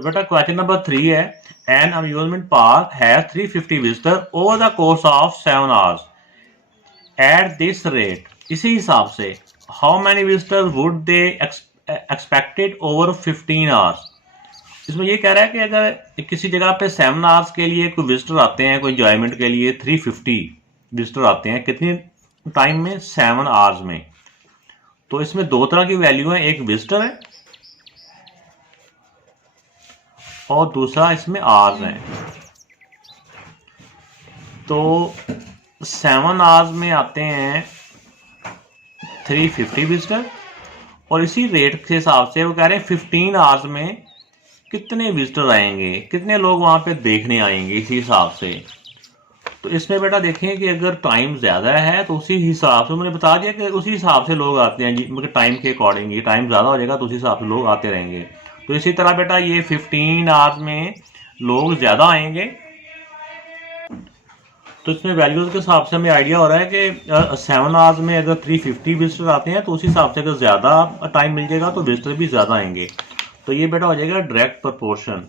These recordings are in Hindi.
तो बेटा क्वेश्चन नंबर 3 है, an amusement park has 350 visitor over the course of 7 hours at this rate. इसी हिसाब से how many visitor would they expected over 15 hours. इसमें ये कह रहा है कि अगर किसी जगह पे 7 आवर्स के लिए कोई विजिटर आते हैं, कोई एंजॉयमेंट के लिए 350 विजिटर आते हैं, कितनी टाइम में? 7 आवर्स में। तो इसमें दो तरह की वैल्यू है, एक विजिटर है और दूसरा इसमें आवर्स है। तो 7 आवर्स में आते हैं 350 विजिटर और इसी रेट के हिसाब से वो कह रहे हैं 15 आवर्स में कितने विजिटर आएंगे, कितने लोग वहां पे देखने आएंगे इसी हिसाब से। तो इसमें बेटा देखें कि अगर टाइम ज़्यादा है तो उसी हिसाब से उन्होंने बता दिया कि उसी हिसाब से लोग आते हैं जी, मतलब टाइम के अकॉर्डिंग। ये टाइम ज़्यादा हो जाएगा तो उसी हिसाब से लोग आते रहेंगे। तो इसी तरह बेटा ये 15 आवर्स में लोग ज़्यादा आएंगे। तो इसमें वैल्यूज़ के हिसाब से हमें आइडिया हो रहा है कि 7 आवर्स में अगर 350 विजिटर आते हैं तो उसी हिसाब से अगर ज़्यादा टाइम मिल जाएगा तो विजिटर भी ज़्यादा आएंगे। तो ये बेटा हो जाएगा डायरेक्ट प्रोपोर्शन।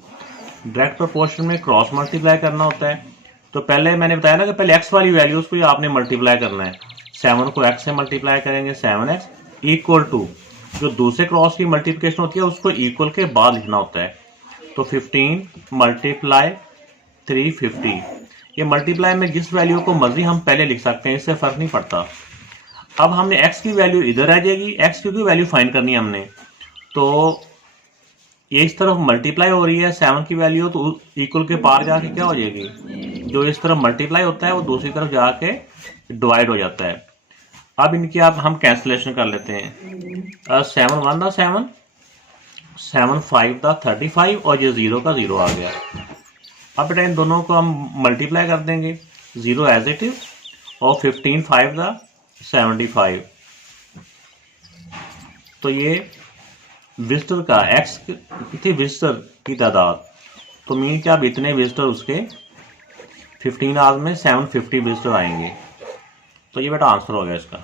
डायरेक्ट प्रोपोर्शन में क्रॉस मल्टीप्लाई करना होता है। तो पहले मैंने बताया ना कि पहले x वाली वैल्यूज को आपने मल्टीप्लाई करना है। 7 को x से मल्टीप्लाई करेंगे, 7x इक्वल टू जो दूसरे क्रॉस की मल्टीप्लिकेशन होती है उसको इक्वल के बाद लिखना होता है। तो 15 मल्टीप्लाई 350। ये मल्टीप्लाई में जिस वैल्यू को मर्जी हम पहले लिख सकते हैं, इससे फर्क नहीं पड़ता। अब हमने x की वैल्यू इधर आ जाएगी, x की वैल्यू फाइंड करनी है हमने। तो ये इस तरफ मल्टीप्लाई हो रही है 7 की वैल्यू, तो इक्वल के पार जाके क्या हो जाएगी, जो इस तरफ मल्टीप्लाई होता है वो दूसरी तरफ जाके डिवाइड हो जाता है। अब इनकी हम कैंसिलेशन कर लेते हैं। 7 1 7, 7 5 35 और ये 0 का 0 आ गया। अब बेटा इन दोनों को हम मल्टीप्लाई कर देंगे, 0 एज इट इज और 15 5 75। तो ये विजिटर का x कितने विजिटर की तादाद, तो मीन क्या अब इतने विजिटर उसके 15 आवर्स में 750 विजिटर आएंगे। तो ये बेटा आंसर हो गया इसका।